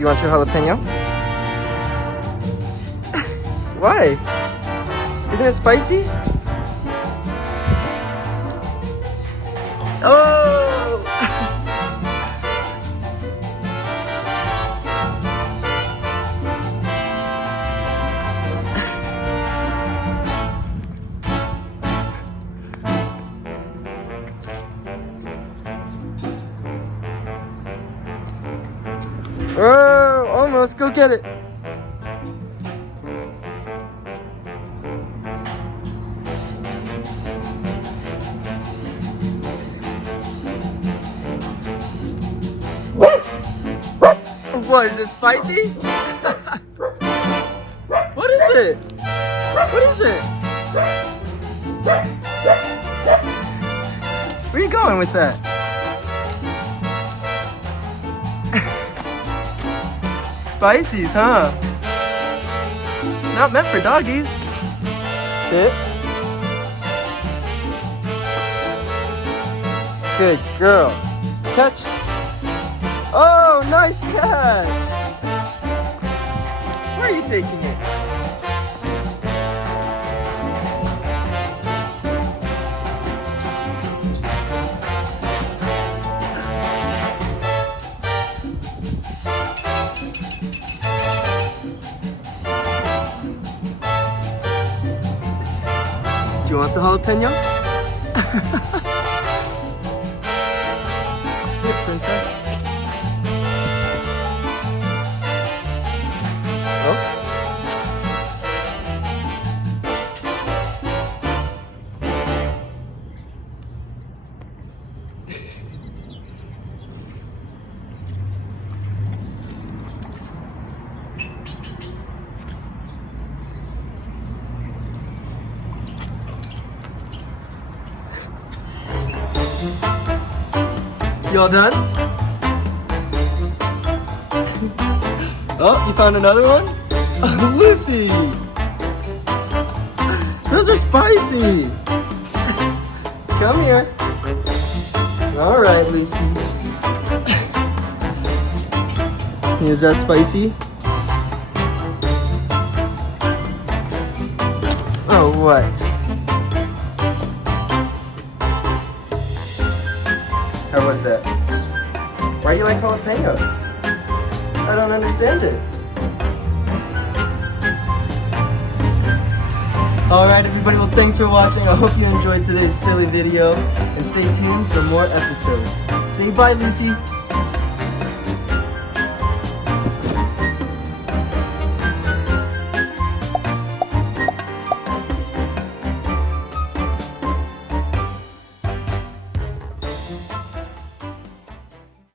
You want your jalapeno? Why? Isn't it spicy? Oh! Oh, almost. Go get it. What, is it spicy? What is it? What is it? Where are you going with that? Spicies, huh? Not meant for doggies. Sit. Good girl. Catch. Oh, nice catch. Where are you taking it? Do you want the jalapeno? Here, princess. Oh. You all done? Oh, you found another one? Oh, Lucy! Those are spicy! Come here. Alright, Lucy. Is that spicy? Oh, what? How was that? Why do you like jalapenos? I don't understand it. Alright everybody, well thanks for watching. I hope you enjoyed today's silly video. And stay tuned for more episodes. Say bye, Lucy.